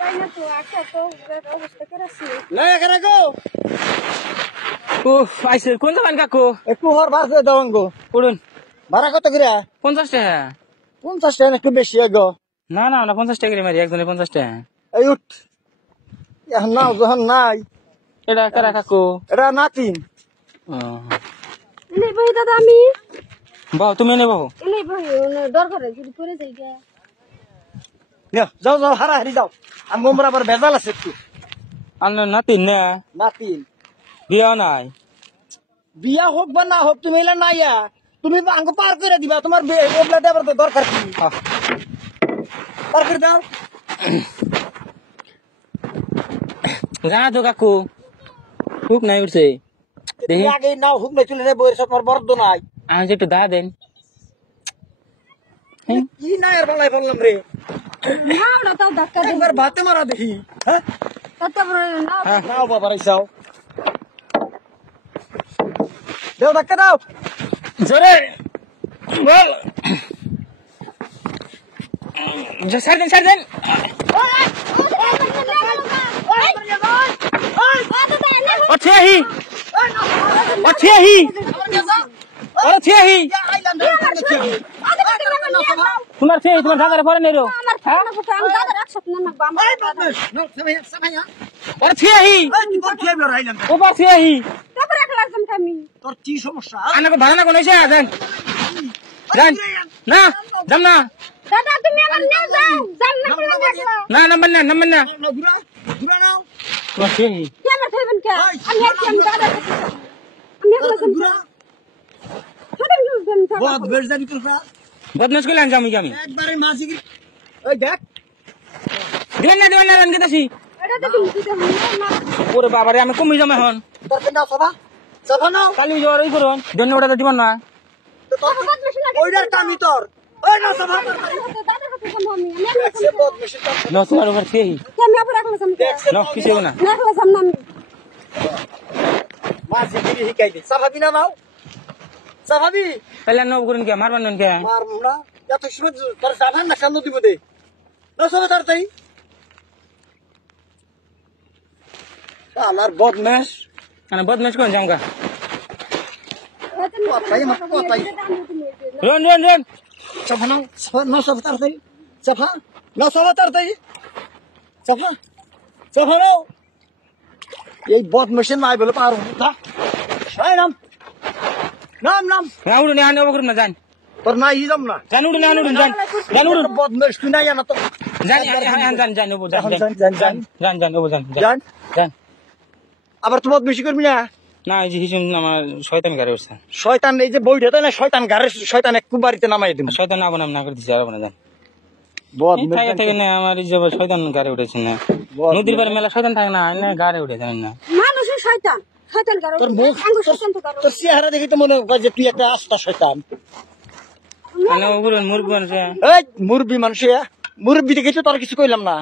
তাই না তো আচ্ছা তো অবস্থা করেছি না এখানে গো ও আইছে কোন যাবেন কাকু একটু হর বাসে দাও গো পড়ুন ভাড়া কত করে 50 টাকা 50 টাকা একটু বেশি গো না না না 50 টাকা করে মারি একজনে 50 টাকা এই উঠ এখন নাও যখন নাই এটা কারা কাকু এটা নাতিন এনে বই দাদা আমি বাহ তুমি নেবো এনে বই দরকারে যদি পড়ে যাই গে যাও যাও হারা হারি যাও আর মোমরা আবার ভেজাল আছে একটু আন্না নাতিন না নাতিন বিয়া নাই বিয়া হোক বা না হোক তুমি এলে নাইয়া তুমি আঙ্গ পার করে দিবা তোমার ওগুলা দেবার তো দরকার কি পার করে দাও জানা তো কাকু হুক নাই উঠছে তুমি আগে নাও হুক নাই তুলে বইয়ের সব তোমার বরদ নাই আমি একটু দা দেন কি নাই আর বলাই বললাম রে না ওটা তাও ধাক্কা দে একবার ভাতে মারা দেখি হ্যাঁ তারপরে না নাও বাবা রাইছাও দেও ধাক্কা দাও জোরে বল ছাড় দেন अच्छे ही तुम्हार छे तुम्हार दादा परे नहीं रो और छे ही ऊपर छे ही তোর কি সমস্যা आने को भाड़ा ना कोने से आजन जान ना जम ना দাদা তুমি আমার নিয়ে যাও জান না করে দেখলা ना नंबर ना ঘুরা ঘুরা নাও तुम्हार छे ही কে আমার থাকবেন কে আমি আছি আমি দাদা আমি একলা ঘুরা ছোট ছোট বহুত বেশ জানি তোরা बदमाश को लान जाऊँ क्या मैं একবারে মাঝি ওই দেখ देवन ना रन के तसी এটা তো তুমি দিতে হবে না ওরে বাবা রে আমি কমই জমা হন তোর নাও সভা সভা নাও কালি জোর ই করুন জন্য ওটা দিবেন না ওইটার কামি তোর ওই না সভা দাদা কথা সম্ভব আমি একলা সে বহুত বেশি তোর नो तुम्हार ऊपर छे ही আমি আবার একলা সামনে नो किसी को ना না একলা সামনে আমি মাঝি গিরি হিকাই দে সভা বিনা নাও সভাবি पहले नो करून क्या मारवन नन क्या মার মুনা এত সময় তোর সাধান না সামনে দিব দে না সভা তাড়াতাড়ি আমার বদমেশ انا बदमाश कौन जाऊंगा কথাই আমার কথাই रन সভা নাও না সভা তাড়াতাড়ি সভা না সভা তাড়াতাড়ি সভা সভা নাও এই বদমেশের নাই বলে পারো না এই নাম নাম নাম राउंड ने आने वगैरह ना जान তোর নাই যাম না जान उड़ বদমেশ তুই নাই না তো जान वो जान জান जान আবার তো বদমেশি করবি না না এই যে হিসুন আমার শয়তান গারে উঠছে শয়তান এই যে বইটা না শয়তান ঘরে শয়তান একটু বাড়িতে নামাই দিন শয়তান না বনাম না করে দিছে আর বনা জান বদমেশ থাকে থেকে না আমার এই যে শয়তান গারে উঠেছে না নদীর পারে মেলা শয়তান থাকে না না গারে উঠে জানেন না মানুষের শয়তান শয়তান কারো তোর মুখ আঙ্গ শয়তান তো কারো তোর চেহারা দেখি তো মনে হয় যে তুই একটা আস্তা শয়তান মানে ওগুলো মুরগি মানুষ এই মুরব্বি মানুষ মুরব্বি দেখে তো তোর কিছু কইলাম না